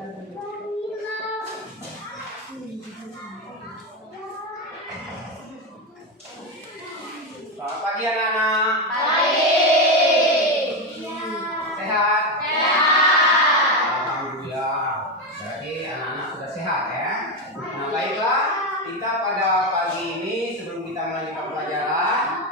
Selamat pagi anak-anak. Pagi. Sehat? Sehat. Alhamdulillah. Berarti anak-anak sudah sehat ya. Nah baiklah, kita pada pagi ini sebelum kita melanjutkan pelajaran,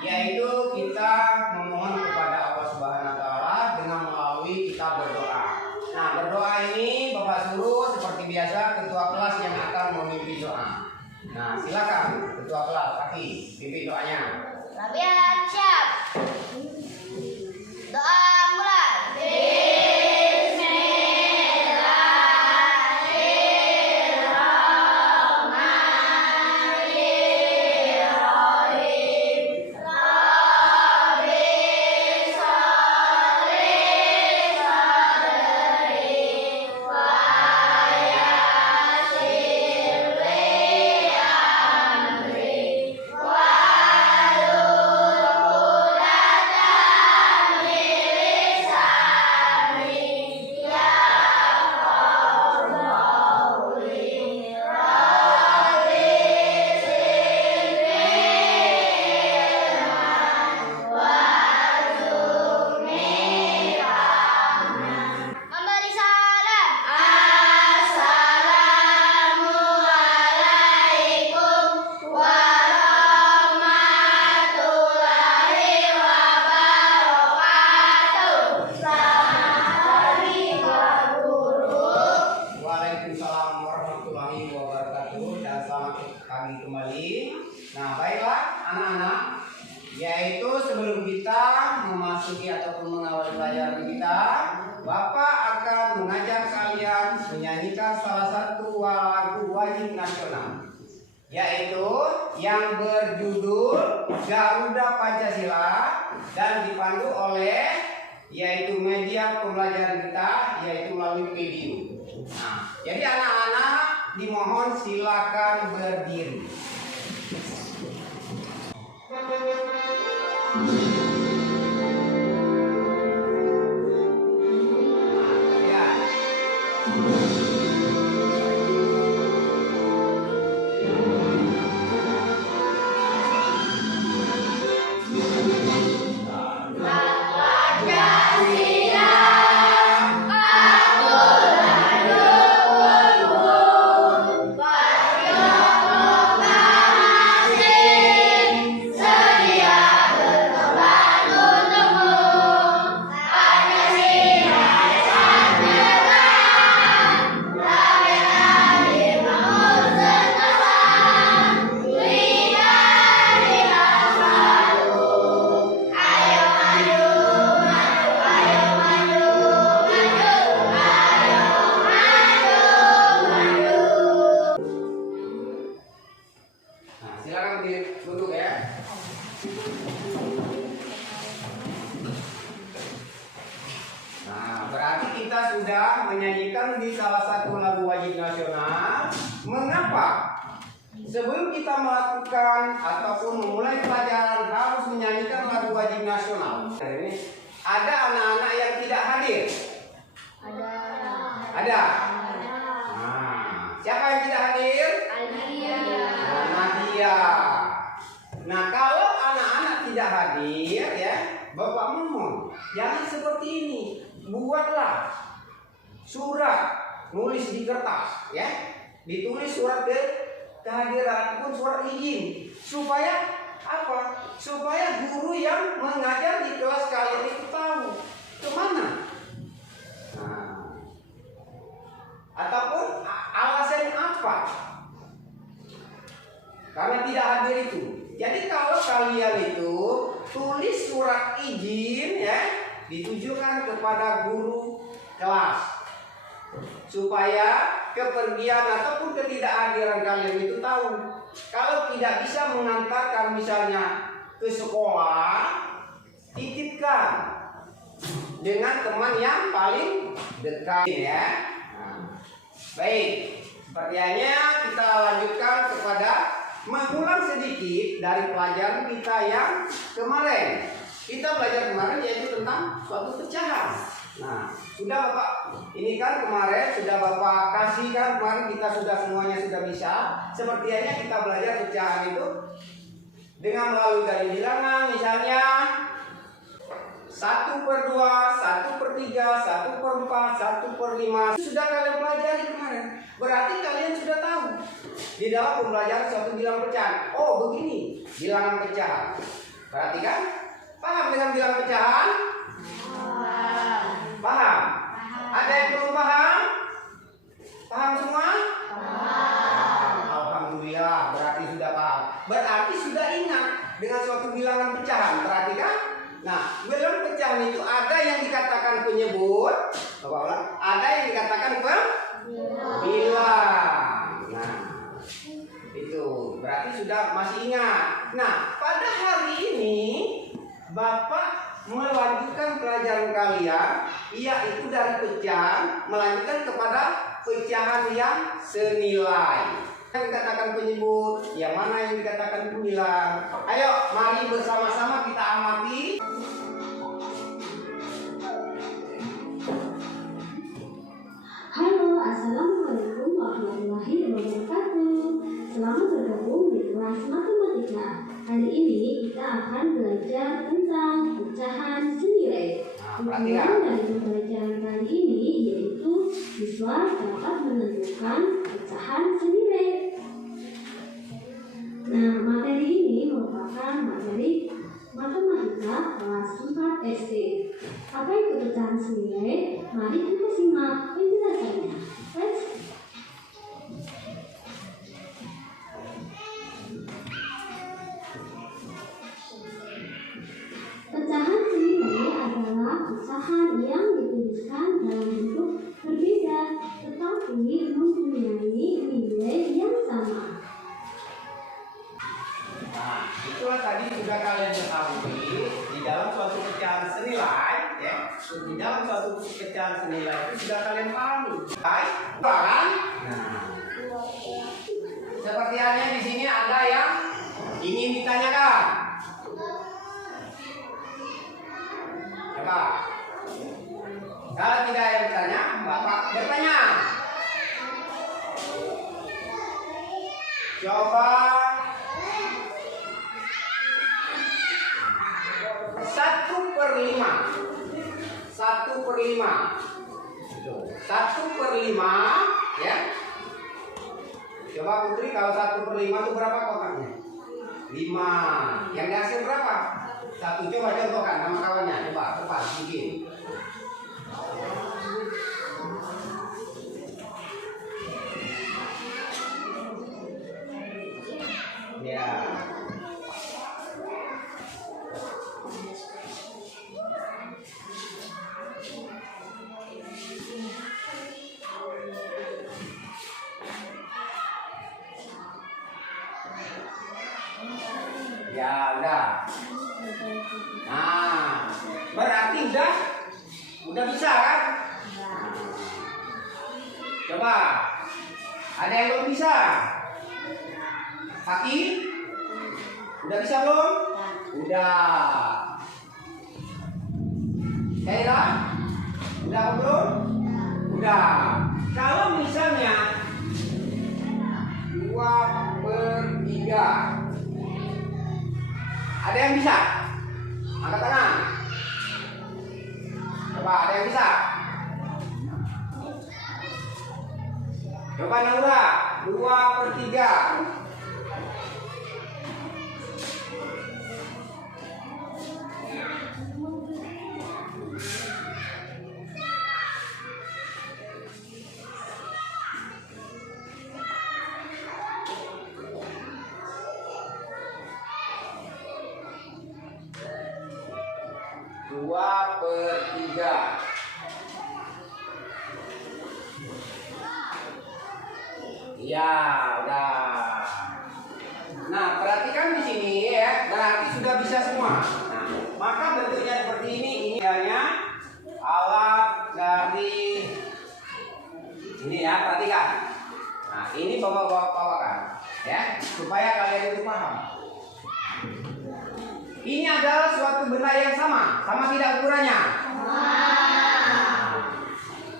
yaitu kita memohon kepada Allah Subhanahu Wa Taala dengan melalui kita berdoa. Nah berdoa ini Bapak suruh seperti biasa ketua kelas yang akan memimpin doa. Nah silakan ketua kelas Aki pimpin doanya. Rabian siap. Doa mulai. Memberi salam. Assalamualaikum warahmatullahi wabarakatuh. Selamat pagi Pak Guru. Waalaikumsalam warahmatullahi wabarakatuh dan selamat pagi kembali. Nah baiklah anak-anak, yaitu sebelum kita memasuki ataupun mengawali pelajaran kita, Bapak akan mengajak kalian menyanyikan salah satu lagu wajib nasional, yaitu yang berjudul Garuda Pancasila dan dipandu oleh yaitu media pembelajaran kita yaitu melalui video. Nah, jadi anak-anak dimohon silakan berdiri. Nah, silakan duduk ya. Nah, berarti kita sudah menyanyikan di salah satu lagu wajib nasional. Mengapa? Sebelum kita melakukan ataupun memulai pelajaran harus menyanyikan lagu wajib nasional. Ini ada anak-anak yang tidak hadir. Ada. Nah, siapa yang tidak hadir? Nadia. Nah, kalau anak-anak tidak hadir ya, Bapak mohon jangan seperti ini. Buatlah surat, nulis di kertas ya. Ditulis surat kehadiran ataupun surat izin supaya apa? Supaya guru yang mengajar di kelas kalian itu tahu kemana. Nah, ataupun alasan apa? Karena tidak hadir itu. Jadi kalau kalian itu tulis surat izin ya, ditujukan kepada guru kelas supaya kepergian ataupun ketidakhadiran kalian itu tahu. Kalau tidak bisa mengantarkan misalnya ke sekolah, titipkan dengan teman yang paling dekat ya. Nah, baik, sepertinya kita lanjutkan kepada mengulang sedikit dari pelajaran kita yang kemarin. Kita belajar kemarin yaitu tentang suatu pecahan. Nah, sudah Bapak, ini kan kemarin sudah Bapak kasih kan, kemarin kita sudah semuanya sudah bisa. Sepertinya kita belajar pecahan itu dengan melalui dari bilangan, misalnya 1/2, 1/3, 1/4, 1/5. Sudah kalian pelajari kemarin. Berarti kalian sudah tahu di dalam pembelajaran suatu bilangan pecahan. Oh begini bilangan pecahan. Perhatikan, paham dengan bilangan pecahan? Paham? Ada yang belum paham? Paham semua? Alhamdulillah, berarti sudah paham. Berarti sudah ingat dengan suatu bilangan pecahan. Perhatikan. Nah, bilangan pecahan itu ada yang dikatakan penyebut, Bapak ulang, ada yang dikatakan bilang. Nah, itu berarti sudah masih ingat. Nah, pada hari ini Bapak melanjutkan pelajaran kalian, yaitu dari pecahan melanjutkan kepada pecahan yang senilai. Yang dikatakan penyebut, yang mana yang dikatakan pembilang. Ayo, mari bersama-sama kita amati. Halo, assalamualaikum warahmatullahi wabarakatuh. Selamat bergabung di kelas matematika. Hari ini kita akan belajar tentang pecahan senilai. Tujuan dari pembelajaran kali ini yaitu siswa dapat menentukan pecahan senilai. Nah, materi ini merupakan materi matematika kelas 4 SD. Apa itu pecahan senilai? Mari kita simak penjelasannya. Let's Pecahan senilai adalah pecahan yang dituliskan dalam bentuk berbeda tetapi mempunyai nilai yang sama. Nah, itulah tadi sudah kalian ketahui di dalam suatu pecahan senilai, ya. Di dalam suatu pecahan senilai itu sudah kalian pahami. Baik, kan? Nah, seperti halnya di sini ada yang ingin ditanyakan. Coba. Kalau tidak ada yang bertanya, Bapak bertanya. Coba 1/5. 1/5. 1/5, ya. Coba Putri, kalau 1/5 itu berapa kotaknya? 5. Yang dihasil berapa? 1. Coba contohkan nama kawannya. Coba cepat bikin. Ya. Ya udah. Nah, berarti udah bisa kan? Coba, ada yang belum bisa? Kaki? Udah bisa belum? Udah. Kaila? Udah belum? Udah. Kalau misalnya 2/3, ada yang bisa? Angkat tangan. Coba, ada yang bisa? Coba Naura, 2/3. Ya, udah. Nah, perhatikan di sini ya, berarti sudah bisa semua. Nah, maka bentuknya seperti ini hanya alat dari ini ya, perhatikan. Nah, ini bawa-bawakan ya, supaya kalian itu paham. Ini adalah suatu benda yang sama tidak ukurannya?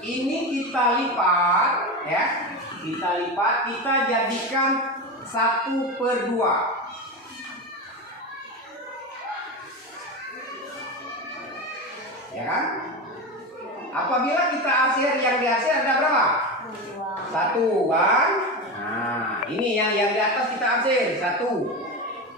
ini kita lipat ya. Kita lipat, kita jadikan 1/2. Ya kan? Apabila kita arsir, yang diarsir ada berapa? 1 kan? Nah, ini yang di atas kita arsir 1.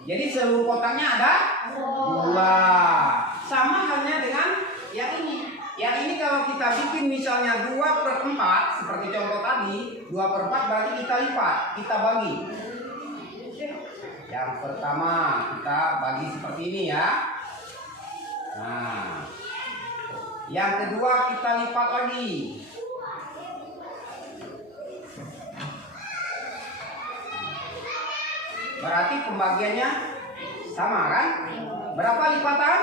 Jadi seluruh kotaknya ada 2. Sama halnya dengan yang ini. Yang ini kalau kita bikin misalnya 2/4 seperti contoh tadi, 2/4 berarti kita lipat, kita bagi. Yang pertama kita bagi seperti ini ya. Nah, yang kedua kita lipat lagi. Berarti pembagiannya sama kan? Berapa lipatan?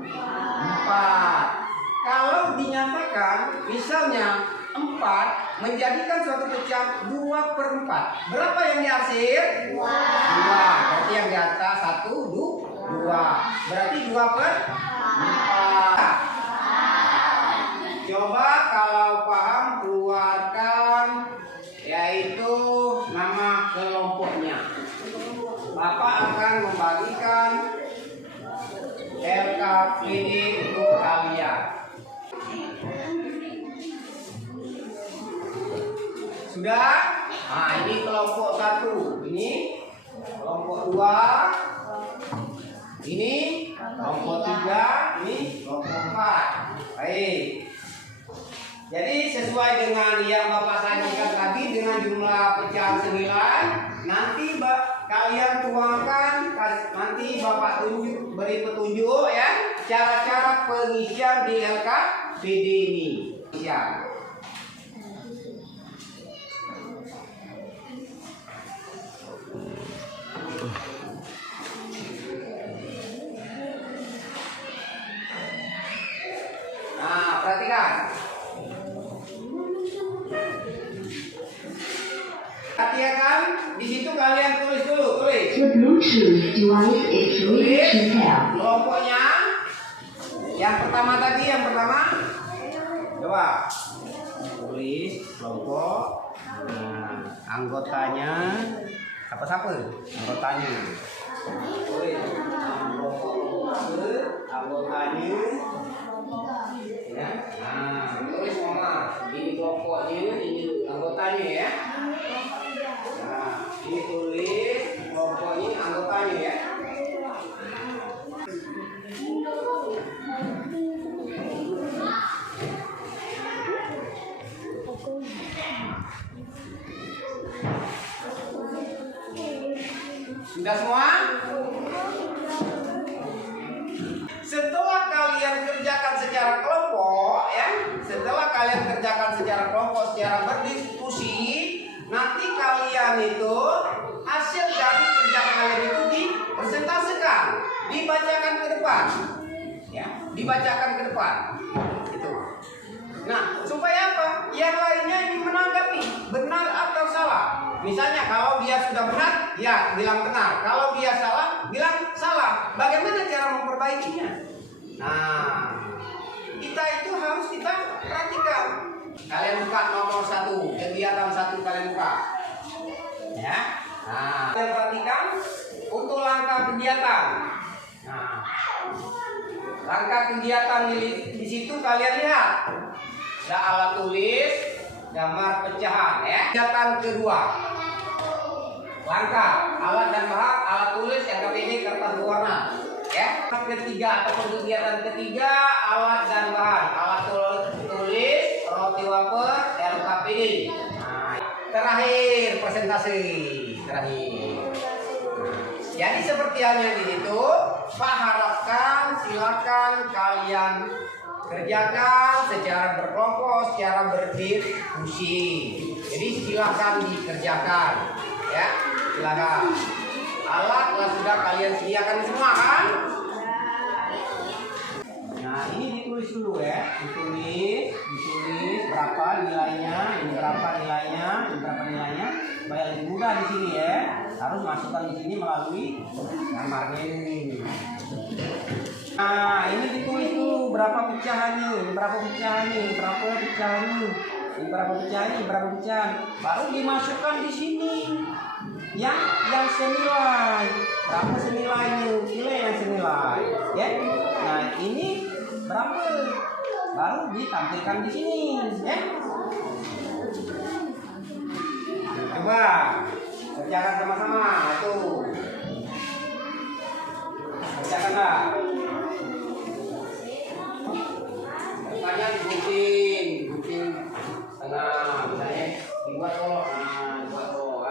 4. Kalau dinyatakan misalnya 4 menjadikan suatu pecahan 2/4. Berapa yang diarsir? 2. Berarti yang di atas 1, 2. Berarti 2/4. Coba kalau paham keluarkan yaitu nama kelompoknya. Bapak akan membagikan LKPD untuk kalian. Sudah? Nah, ini kelompok 1. Ini kelompok 2. Ini kelompok 3. Ini kelompok 4. Baik. Jadi sesuai dengan yang Bapak sajikan tadi dengan jumlah pecahan 9, nanti kalian tuangkan, nanti Bapak beri petunjuk ya cara-cara pengisian di LKPD ini. Ya. Nah, perhatikan. Perhatikan, di situ kalian tulis dulu, tulis. The Bluetooth device is ready to pair. Kelompoknya. Yang pertama tadi, coba tulis kelompok. Nah, anggotanya siapa? Anggotanya. Tulis anggotanya. Ya. Nah, tulis mama. Ini kelompoknya, ini anggotanya ya. Nah, ini tulis kelompoknya, anggotanya ya. Sudah semua? Setelah kalian kerjakan secara kelompok ya, secara berdiskusi, nanti kalian itu hasil dari kerja kalian itu dipresentasikan, dibacakan ke depan, ya, dibacakan ke depan. Itu. Nah, supaya apa? Yang lainnya ini menanggapi benar atau salah. Misalnya kalau dia sudah benar, ya bilang benar. Kalau dia salah, bilang salah. Bagaimana cara memperbaikinya? Nah, kita itu harus kita perhatikan. Kalian buka nomor 1, kegiatan 1 kalian buka. Ya. Nah, kalian perhatikan untuk langkah kegiatan. Nah, langkah kegiatan di situ kalian lihat. Ada alat tulis, gambar pecahan ya. Kegiatan kedua. Langkah, alat dan bahan, alat tulis yang KPD kertas berwarna. Ya. Ketiga ataupun kegiatan ketiga, alat dan bahan, alat tulis, roti wafer, LKPD. Nah, terakhir presentasi terakhir. Jadi seperti halnya di situ, Pak harapkan silakan kalian kerjakan secara berkelompok, secara berdiskusi. Jadi silakan dikerjakan, ya, silakan. Alat sudah kalian sediakan semua kan? Nah, ini ditulis dulu ya, ditulis berapa nilainya, ini berapa nilainya, supaya lebih mudah di sini ya. Harus masukkan di sini melalui gambarnya ini. Nah, ini ditulis tuh berapa pecahannya, ini berapa pecahannya, ini berapa pecahannya, ini berapa pecahan, ini berapa pecahan. Baru dimasukkan di sini. Yang senilai. Berapa senilainya? Nilai yang senilai. Ya. Nah, ini berapa? Baru ditampilkan di sini, ya. Coba kerjakan sama-sama. Tuh. Kerjakanlah. Makanya digunting tengah, misalnya dibuat kolok, dibuat kolok,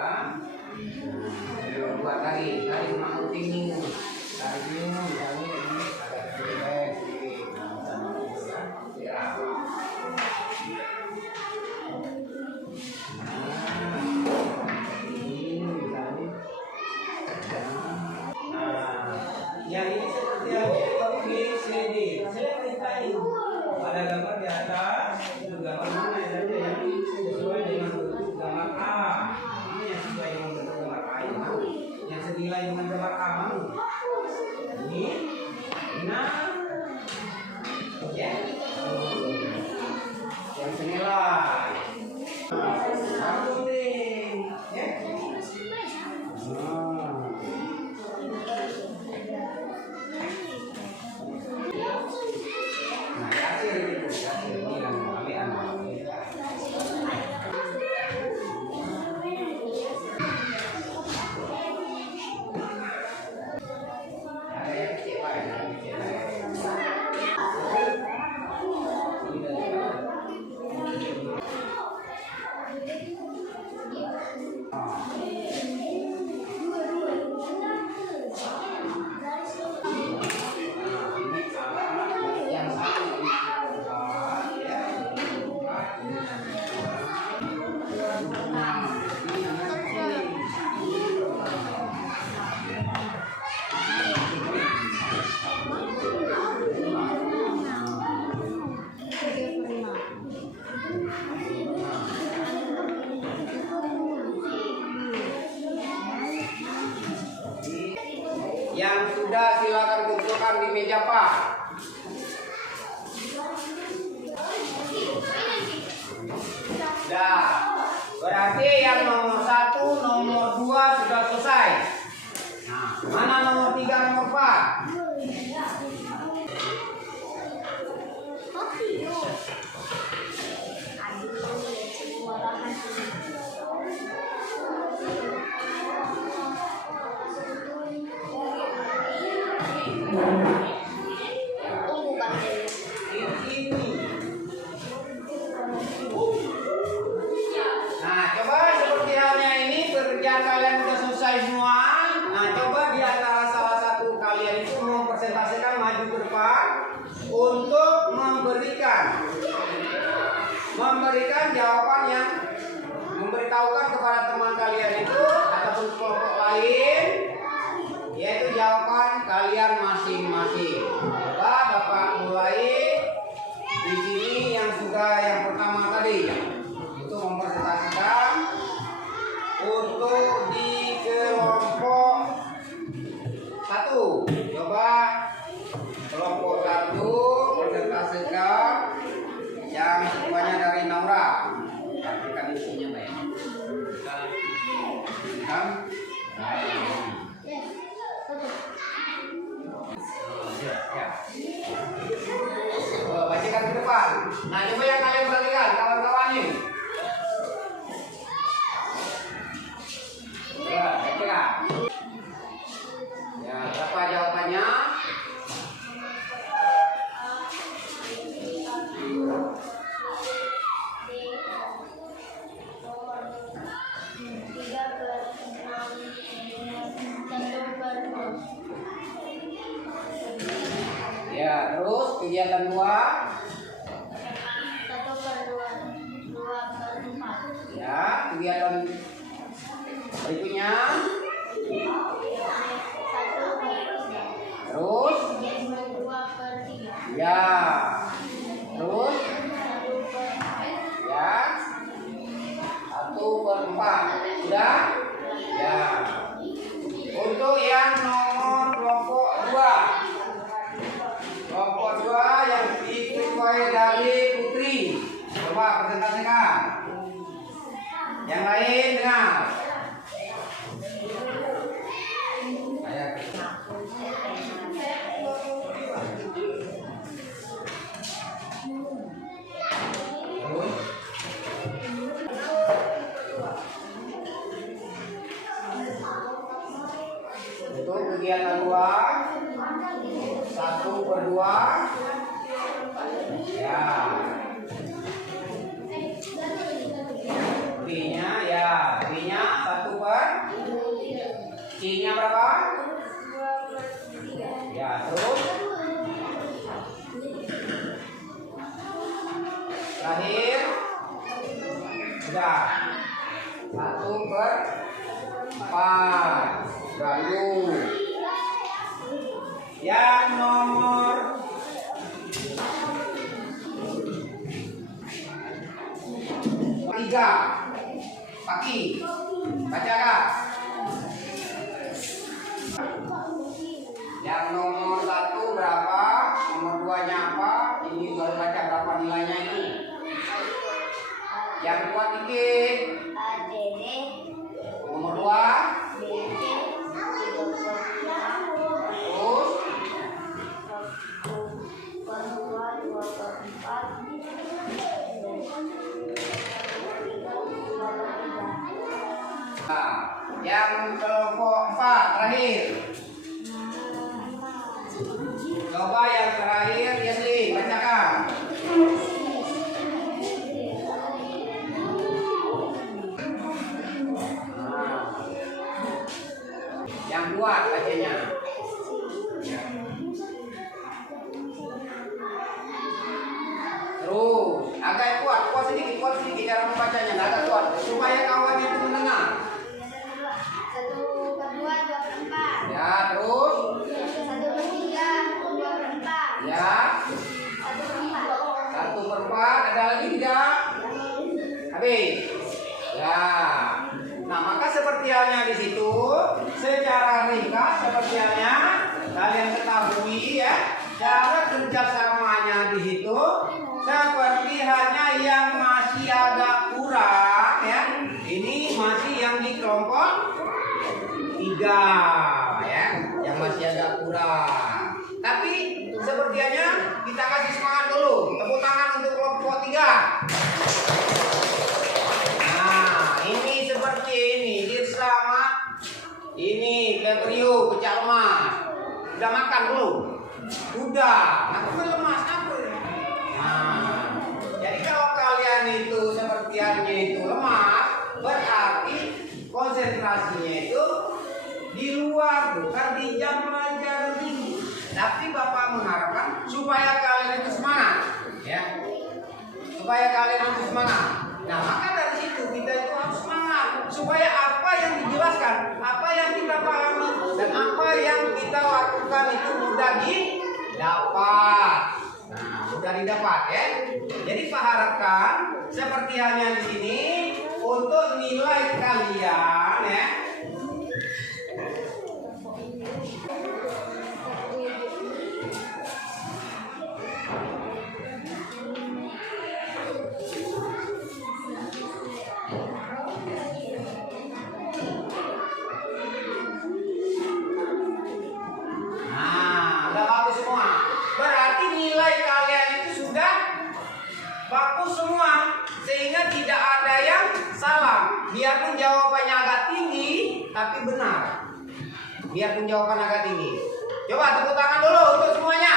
buat tarik sama gunting ini, tarik ini, misalnya ini agak sedikit, ya. Yang ini seperti ABCD. Saya ceritain. Ada gambar di atas, itu gambar mana yang sesuai dengan bentuk gambar A. Ini yang sesuai dengan bentuk gambar A. Yang senilai dengan gambar A. Ini, nah, ya, yang senilai. Satu deh, ya. Yang sudah silakan kumpulkan di meja Pak. Dah. Berarti yang nomor 1, nomor 2 sudah selesai. Nah, mana nomor 3, nomor 4? Nah, coba seperti halnya ini pekerjaan kalian sudah selesai semua. Nah, coba di antara salah satu kalian itu mempresentasikan maju ke depan untuk memberikan jawaban yang memberitahukan kepada teman kalian itu ataupun kelompok lain, yaitu jawaban kalian masing-masing. Coba Bapak mulai di sini yang pertama tadi. Mempresentasikan untuk di kelompok 1. Coba kelompok 1 presentasikan yang semuanya dari Naura. Perhatikan isinya baik. Bacakan ke depan. Nah, coba yang kalian perhatikan kawan-kawan ini. Ya, berapa jawabannya? Ya, terus kegiatan 2. 1/2/4. Ya, kegiatan berikutnya. Terus 2/3. Ya. Terus ya 1/4. Sudah? Ya. Untuk yang nomor kelompok 2. Yang lain dengar. Ayo. Terus. Untuk kegiatan 2 1/2 ya. B-nya ya, B-nya 1/, C-nya berapa? Ya, terus terakhir sudah 1/4. Lalu yang nomor 3 kaki baca kak. Yang nomor 1 berapa, nomor 2-nya apa, ini baru baca berapa nilainya itu. Yang 2 dikit. Nomor 2 terus nah, yang kelompok 4 terakhir. Coba yang terakhir Yasli bacakan. Nah, yang kuat bacanya. Terus agak kuat sedikit cara membacanya, agak kuat supaya kawan itu mendengar. 1/2 Ya, terus 1/3 2/4 ya 1/4 ada lagi tidak? Habis. Ya. Nah, maka seperti halnya di situ, secara ringkas seperti halnya kalian ketahui ya, cara kerjasamanya di situ seperti hanya yang masih agak kurang ya. Ini masih yang di kelompok 3 ya, yang masih agak kurang. Tapi sepertinya kita kasih semangat dulu. Tepuk tangan untuk kelompok 3. Nah, ini seperti ini, Dirslama. Ini Keprio, pecah lemas. Udah makan belum? Udah. Nah, kok lemas apa ya? Nah, jadi kalau kalian itu sepertinya itu lemah, berarti konsentrasinya itu di luar, bukan di jam pelajaran ini. Tapi Bapak mengharapkan supaya kalian itu semangat, ya, supaya kalian itu semangat. Nah, maka dari situ kita itu harus semangat supaya apa yang dijelaskan, apa yang kita pahami, dan apa yang kita lakukan itu mudah didapat. Nah, mudah didapat ya. Jadi Pak harapkan seperti halnya di sini untuk nilai kalian ya. Nah, udah bagus semua. Berarti nilai kalian itu sudah bagus semua, sehingga tidak ada yang salah. Biarpun jawabannya agak tinggi, tapi benar. Biarpun jawaban agak tinggi. Coba tepuk tangan dulu untuk semuanya.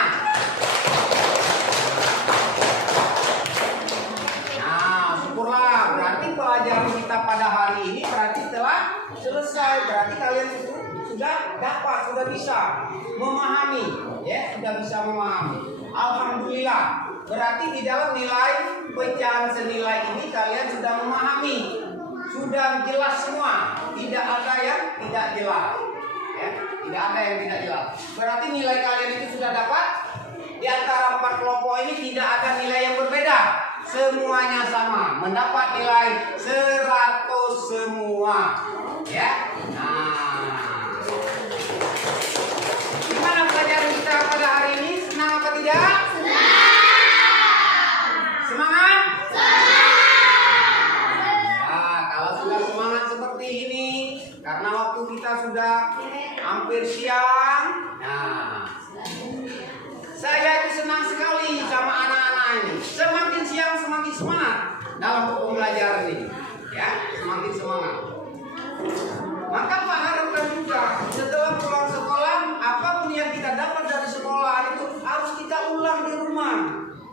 Nah, syukurlah. Berarti pelajaran kita pada hari ini berarti telah selesai. Berarti kalian itu sudah dapat, sudah bisa memahami, ya, sudah bisa memahami. Alhamdulillah. Berarti di dalam nilai pecahan senilai ini kalian sudah memahami, sudah jelas semua, tidak ada yang tidak jelas, ya, tidak ada yang tidak jelas. Berarti nilai kalian itu sudah dapat. Di antara 4 kelompok ini tidak ada nilai yang berbeda, semuanya sama, mendapat nilai 100 semua, ya. Nah, gimana pelajaran kita pada hari ini? Senang apa tidak? Semangat? sudah hampir siang. Nah, saya itu senang sekali sama anak-anak ini. Semakin siang semakin semangat dalam pembelajaran ini. Ya, semakin semangat. Maka Pak harapkan juga setelah pulang sekolah, apapun yang kita dapat dari sekolah itu harus kita ulang di rumah.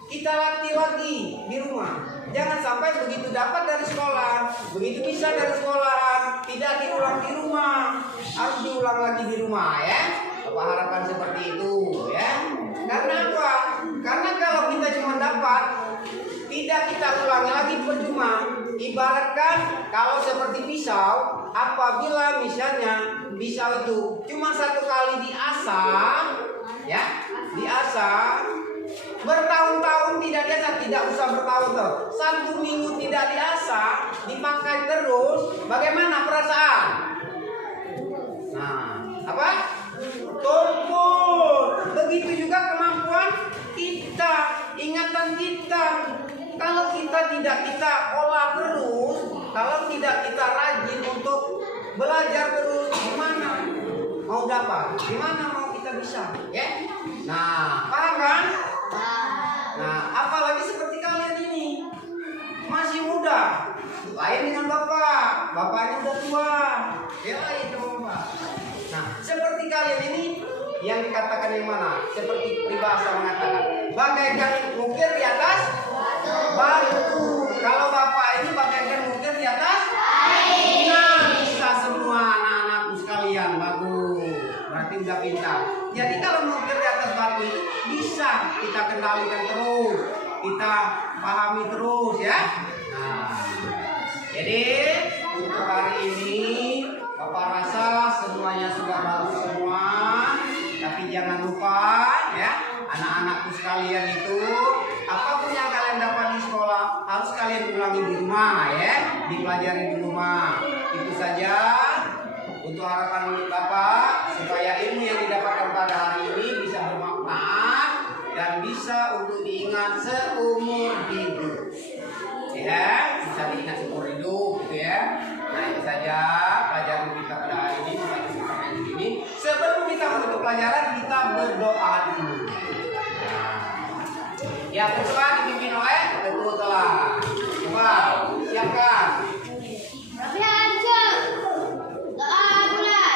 Kita latih lagi di rumah. Jangan sampai begitu dapat dari sekolah, begitu bisa dari sekolah, tidak diulang di rumah. Harus diulang lagi di rumah, ya. Bapak harapkan seperti itu, ya. Karena apa? Karena kalau kita cuma dapat, tidak kita ulangi lagi percuma. Ibaratkan kalau seperti pisau, apabila misalnya pisau itu cuma satu kali diasah, ya, diasah, bertahun-tahun tidak usah bertahun-tahun, 1 minggu tidak diasah, dipakai terus, bagaimana perasaan? Nah, apa? Tumpul. Begitu juga kemampuan kita, ingatan kita. Kalau kita tidak kita olah terus, kalau tidak kita rajin untuk belajar terus, gimana mau dapat? Gimana mau kita bisa? Ya? Nah, paham kan? Nah, apalagi seperti kalian ini masih muda, lain dengan bapak, bapaknya udah tua, ya lain dengan bapak. Nah, seperti kalian ini yang dikatakan yang mana? Seperti peribahasa mengatakan, bagaikan mukir di atas batu. Kalau bapak ini bagaikan mukir di atas air. Nah, bisa semua anak-anakku sekalian, bagus. Berarti udah pintar. Jadi kalau mukir di atas batu itu bisa kita kendalikan terus, kita pahami terus, ya. Nah, jadi untuk hari ini Bapak rasa semuanya sudah bagus semua. Tapi jangan lupa, ya, anak-anakku sekalian itu apapun yang kalian dapat di sekolah harus kalian ulangi di rumah, ya, dipelajari di rumah. Itu saja untuk harapan Bapak supaya ilmu yang didapatkan pada hari ini bisa bermanfaat dan bisa untuk diingat seumur hidup. Ya, bisa diingat seumur hidup, gitu ya. Nah, itu saja pelajaran kita pada hari ini sampai di sini. Sebelum kita menutup pelajaran, kita berdoa dulu. Ya, ketua dipimpin oleh ketua telah. Coba siapkan. Rapi aja. Doa mulai.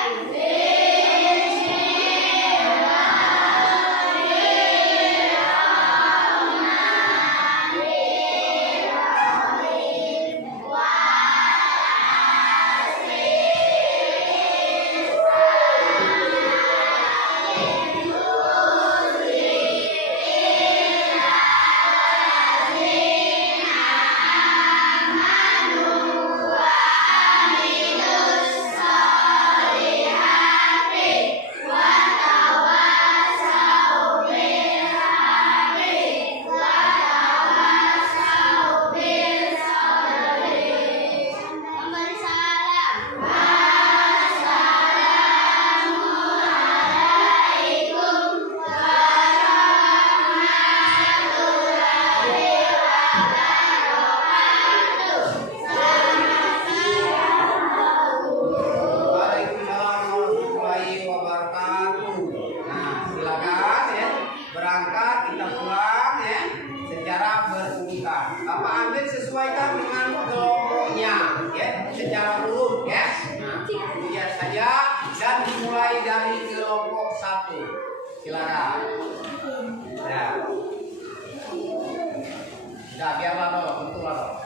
Memberi salam. Waalaikumsalam warahmatullahi wabarakatuh. Nah, silakan, ya, berangkat kita pulang, ya, secara berurutan. Bapak ambil sesuaikan dengan kelompoknya, ya, secara urut, ya. Nah, lihat saja dan dimulai dari kelompok 1. Silakan. Ya. Sudah, biarlah dong, betul lah dong.